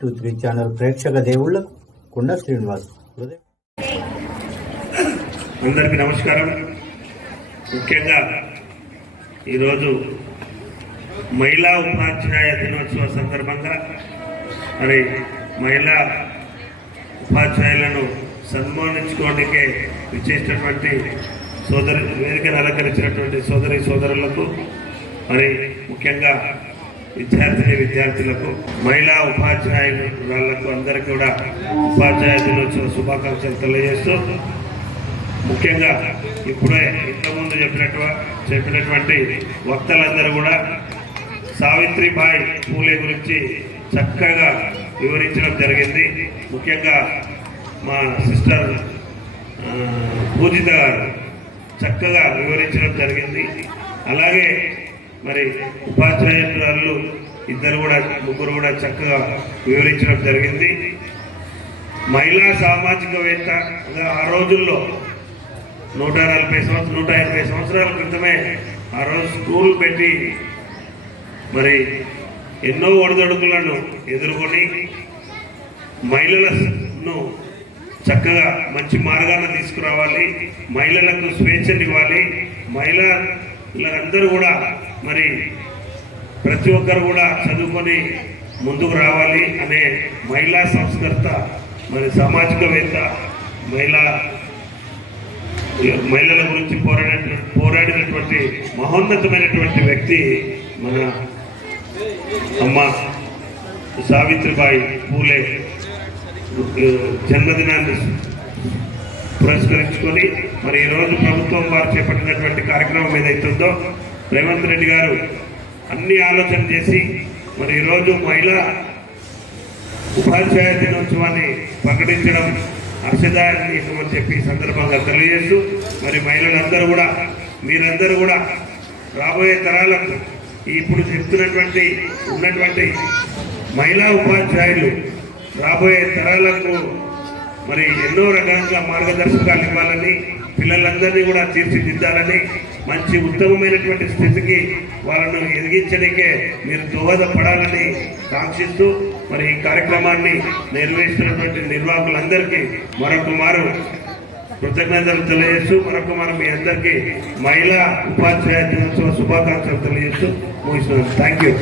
Three channel ప్రేక్షక దేవుళ్ళకు కుండ శ్రీనివాస్ అందరికీ నమస్కారం. ముఖ్యంగా ఈరోజు మహిళా ఉపాధ్యాయ దినోత్సవ సందర్భంగా మరి మహిళా ఉపాధ్యాయులను సన్మానించుకోవడానికే విచ్చేసినటువంటి సోదరి వేదికను అలంకరించినటువంటి సోదరి సోదరులకు మరి ముఖ్యంగా విద్యార్థిని విద్యార్థులకు మహిళా ఉపాధ్యాయులకు అందరికీ కూడా ఉపాధ్యాయ దినోత్సవ శుభాకాంక్షలు తెలియజేస్తూ ముఖ్యంగా ఇప్పుడే ఇంతకుముందు చెప్పినట్టు చెప్పినటువంటి వక్తలందరూ కూడా సావిత్రిబాయి పూలే గురించి చక్కగా వివరించడం జరిగింది. ముఖ్యంగా మా సిస్టర్ పూజిత గారు చక్కగా వివరించడం జరిగింది. అలాగే మరి ఉపాధ్యాయురాలు ఇద్దరు కూడా ముగ్గురు కూడా చక్కగా వివరించడం జరిగింది. మహిళా సామాజికవేత్తగా ఆ రోజుల్లో నూట నలభై సంవత్సరం నూట ఎనభై సంవత్సరాల క్రితమే ఆ రోజు స్కూల్ పెట్టి మరి ఎన్నో ఒడిదొడుకులను ఎదుర్కొని మహిళలను చక్కగా మంచి మార్గాన్ని తీసుకురావాలి. మహిళలకు స్వేచ్ఛనివ్వాలి మహిళలందరూ కూడా మరి ప్రతి ఒక్కరు కూడా చదువుకొని ముందుకు రావాలి అనే మహిళా సంస్కర్త మరి సామాజికవేత్త మహిళా మహిళల గురించి పోరాడిన పోరాడినటువంటి మహోన్నతమైనటువంటి వ్యక్తి మన అమ్మ సావిత్రిబాయి పూలే జన్మదినాన్ని పురస్కరించుకొని మరి ఈరోజు ప్రభుత్వం వారు చేపట్టినటువంటి కార్యక్రమం ఏదైతుందో రేవంత్ రెడ్డి గారు అన్ని ఆలోచన చేసి మరి ఈరోజు మహిళా ఉపాధ్యాయ దినోత్సవాన్ని ప్రకటించడం హర్షదాయకమని చెప్పి సందర్భంగా తెలియజేస్తూ మరి మహిళలందరూ కూడా మీరందరూ కూడా రాబోయే తరాలకు ఇప్పుడు చెప్తున్నటువంటి ఉన్నటువంటి మహిళా ఉపాధ్యాయులు రాబోయే తరాలకు మరి ఎన్నో రకాలుగా మార్గదర్శకాలు ఇవ్వాలని పిల్లలందరినీ కూడా తీర్చిదిద్దాలని మంచి ఉత్తమమైనటువంటి స్థితికి వాళ్ళను ఎదిగించడానికే మీరు దోహదపడాలని కాంక్షిస్తూ మరి ఈ కార్యక్రమాన్ని నిర్వహిస్తున్నటువంటి నిర్వాహకులందరికీ మరొక మారు కృతజ్ఞతలు తెలియజేస్తూ మరొక మారు మీ అందరికీ మహిళా ఉపాధ్యాయ దినోత్సవ శుభాకాంక్షలు తెలియజేస్తూ ముగిస్తున్నాను. Thank you